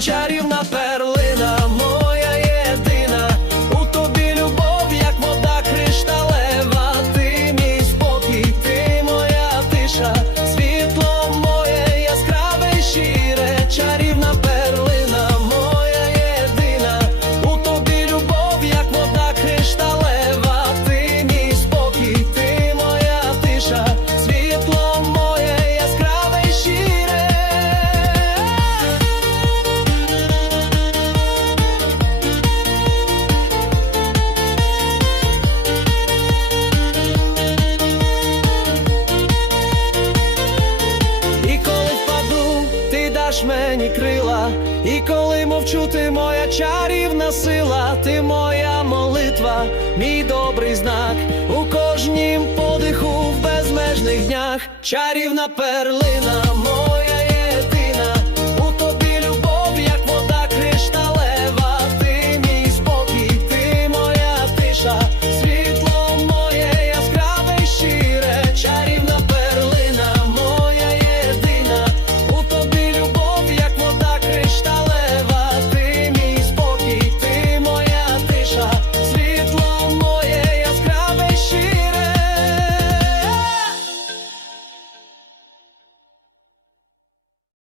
чарівна перлина, ти мені крила, і коли мовчу, ти моя чарівна сила, ти моя молитва, мій добрий знак у кожнім подиху в безмежних днях, чарівна перлина моя.